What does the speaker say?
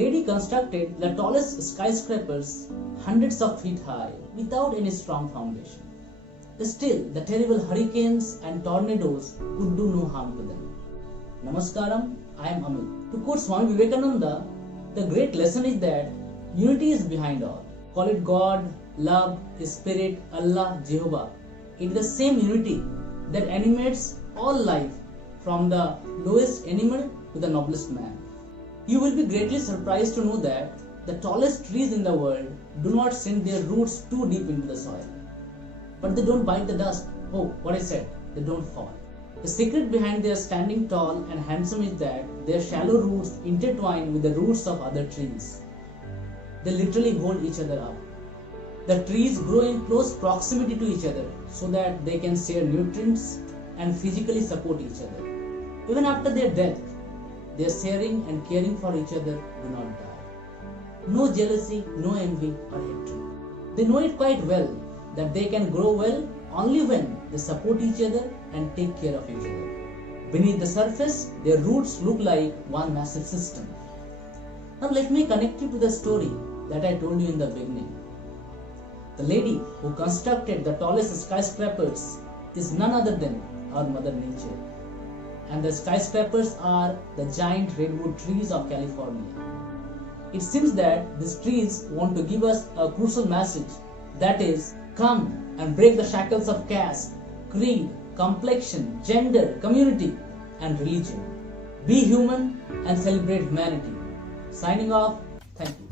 lady constructed the tallest skyscrapers hundreds of feet high without any strong foundation. Still, the terrible hurricanes and tornadoes could do no harm to them. Namaskaram, I am Amit. To quote Swami Vivekananda, the great lesson is that unity is behind all. Call it God, love, Spirit, Allah, Jehovah. It is the same unity that animates all life from the lowest animal to the noblest man. You will be greatly surprised to know that the tallest trees in the world do not sink their roots too deep into the soil. But they don't bite the dust. Oh, what I said, they don't fall. The secret behind their standing tall and handsome is that their shallow roots intertwine with the roots of other trees. They literally hold each other up. The trees grow in close proximity to each other so that they can share nutrients and physically support each other. Even after their death, their sharing and caring for each other do not die. No jealousy, no envy or hatred. They know it quite well that they can grow well only when they support each other and take care of each other. Beneath the surface, their roots look like one massive system. Now let me connect you to the story that I told you in the beginning. The lady who constructed the tallest skyscrapers is none other than our Mother Nature. And the skyscrapers are the giant redwood trees of California. It seems that these trees want to give us a crucial message, that is, come and break the shackles of caste, creed, complexion, gender, community, and religion. Be human and celebrate humanity. Signing off, thank you.